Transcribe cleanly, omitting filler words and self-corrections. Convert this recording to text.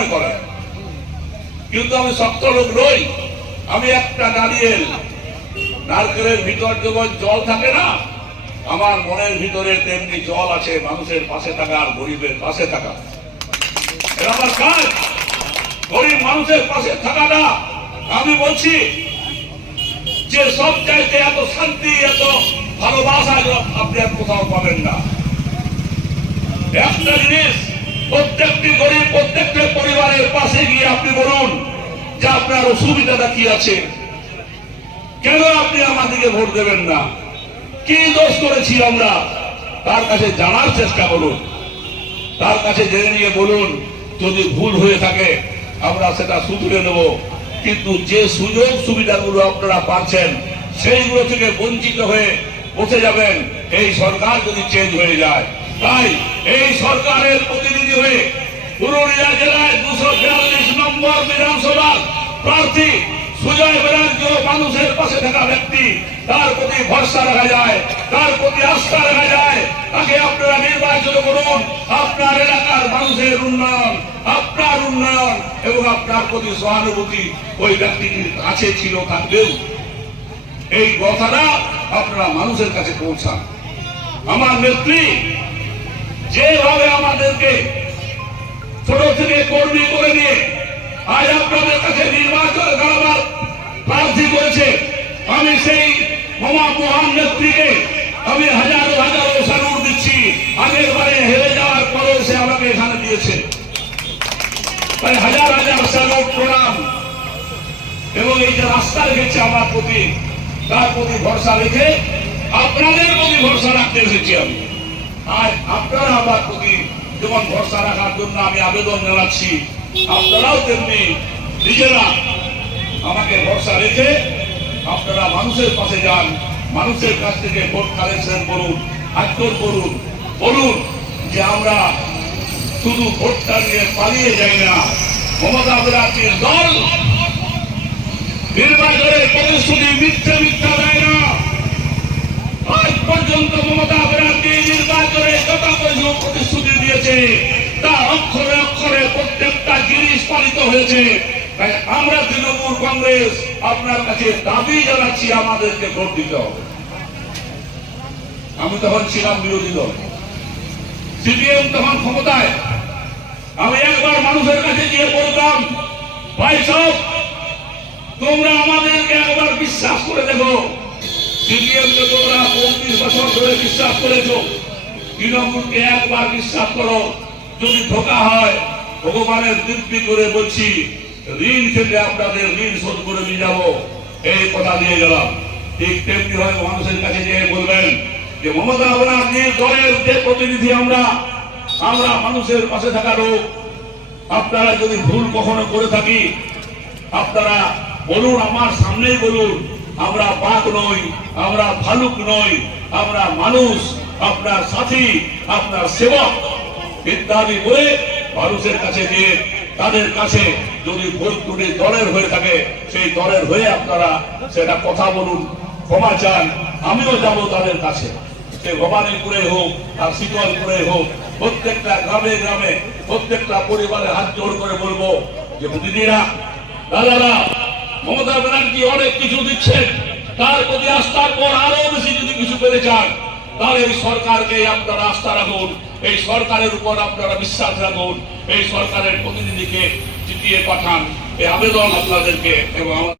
মনে করেন, কিন্তু আমি শক্ত লোক নই। আমি একটা নারকেলের ভিতর যখন জল থাকে না, আমার মনের ভিতরে তেমনি জল আছে, মানুষের পাশে থাকা আর গরিবের পাশে থাকা। এটা আমার কাজ, গরিব মানুষের পাশে থাকাটা। আমি বলছি যে সব চাইতে এত শান্তি, এত ভালোবাসা আপনি আর কোথাও পাবেন না। একটা জিনিস, প্রত্যেকটি গরিব, প্রত্যেকটি পরিবারের পাশে গিয়ে আপনি বলুন যে আপনার অসুবিধাটা কি আছে, কেন আপনি আমাদেরকে ভোট দেবেন না, কি দোষ করেছি আমরা, তার কাছে জানার চেষ্টা করুন, তার কাছে জেনে নিয়ে বলুন। যদি ভুল হয়ে থাকে আমরা সেটা শুধরে নেব, কিন্তু যে সুযোগ সুবিধাগুলো আপনারা পাচ্ছেন সেইগুলো থেকে বঞ্চিত হয়ে বসে যাবেন এই সরকার যদি চেঞ্জ হয়ে যায়। তাই এই সরকারের প্রতিনিধি হয়ে পুরুলিয়া জেলায় 242 নম্বর বিধানসভার প্রার্থী সুজয় ব্যানার্জি মানুষের পাশে থাকা ব্যক্তি, তার প্রতি ভরসা রাখা যায়, তার প্রতি আস্থা রাখা যায়। তাকে আপনারা নির্বাচন করুন। আপনার এলাকার মানুষের উন্নয়ন, আপনার উন্নয়ন এবং আপনার প্রতি সহানুভূতি ওই ব্যক্তিটির কাছে ছিল, থাকবেও। এই কথাটা আপনারা মানুষের কাছে পৌঁছান। আমার নেত্রী যেভাবে আমাদেরকে ছোট থেকে কর্মী করে নিয়ে আজ আপনাদের কাছে নির্বাচন করাবার প্রার্থী করেছে, আমি সেই মহান নেত্রীকে আমি হাজারো হাজারো স্যালুট দিচ্ছি। আগের বারে হেরে যাওয়ার পরেও সে আমাকে এখানে দিয়েছে, তাই হাজার হাজার স্যালুট, প্রণাম। এবং এই যে রাস্তা রেখেছে আমার প্রতি, তার প্রতি ভরসা রেখে আপনাদের প্রতি ভরসা রাখতে এসেছি আমি। আর আপনারা আমার প্রতি যেমন ভরসা রাখার জন্য আমি আবেদন জানাচ্ছি, আপনারাও তেমনি নিজেরা আমাকে ভরসা রেখে আপনারা মানুষের পাশে যান, মানুষের কাছ থেকে ভোট কালেকশন করুন, আগ্রহ করুন। বলুন যে আমরা শুধু ভোটটা নিয়ে পালিয়ে যাই না। মমতা ব্যানার্জির দল নির্বাচনের প্রতিশ্রুতি মিথ্যা মিথ্যা দেয় না। আজ পর্যন্ত মমতা ব্যানার্জি নির্বাচনে যত প্রতিশ্রুতি দিয়েছে তা অক্ষরে অক্ষরে প্রত্যেকটা জিনিস পালিত হয়েছে। তাই আমরা তৃণমূল কংগ্রেস আপনার কাছে দাবি জানাচ্ছি, আমাদেরকে ভোট দিতে হবে। আমি তখন ছিলাম বিরোধী দল, সিপিএম তখন ক্ষমতায়। আমি একবার মানুষের কাছে গিয়ে বলতাম, ভাই সব তোমরা আমাদেরকে একবার বিশ্বাস করে দেখো। সিপিএমকে তোমরা 35 বছর ধরে বিশ্বাস করেছো, তৃণমূলকে একবার বিশ্বাস করো। যদি ধোকা হয় ভগবানের দিব্যি করে বলছি, ঋণ থেকে আপনাদের ঋণ শোধ করে নিয়ে যাবো, এই কথা দিয়ে গেলাম। ঠিক তেমনি হয় মানুষের কাছে গিয়ে বলবেন যে মমতা ব্যানার্জির দলের যে প্রতিনিধি আমরা মানুষের পাশে থাকা লোক। আপনারা যদি ভুল কখনো করে থাকি আপনারা বলুন, আমার সামনেই বলুন। আমরা বাঘ নই, আমরা ভালুক নই, আমরা মানুষ, আপনার সাথী, আপনার সেবক ইত্যাদি বলে মানুষের কাছে গিয়ে তাদের কাছে যদি ভুল ত্রুটি দলের হয়ে থাকে সেই দলের হয়ে আপনারা সেটা কথা বলুন, ক্ষমা চান। আমিও যাব তাদের কাছে, সে ভবানীপুরে হোক আর শীতলপুরে হোক, প্রত্যেকটা গ্রামে গ্রামে প্রত্যেকটা পরিবারে হাত জোড় করে বলবো যে দিদিরা, দাদারা, মমতা ব্যানার্জি অনেক কিছু দিচ্ছেন, তার প্রতি আস্থার পর আরো বেশি যদি কিছু পেতে চান তাহলে এই সরকারকে আপনারা আস্থা রাখুন, এই সরকারের উপর আপনারা বিশ্বাস রাখুন, এই সরকারের প্রতিনিধিকে জিতিয়ে পাঠান। এই আবেদন আপনাদেরকে এবং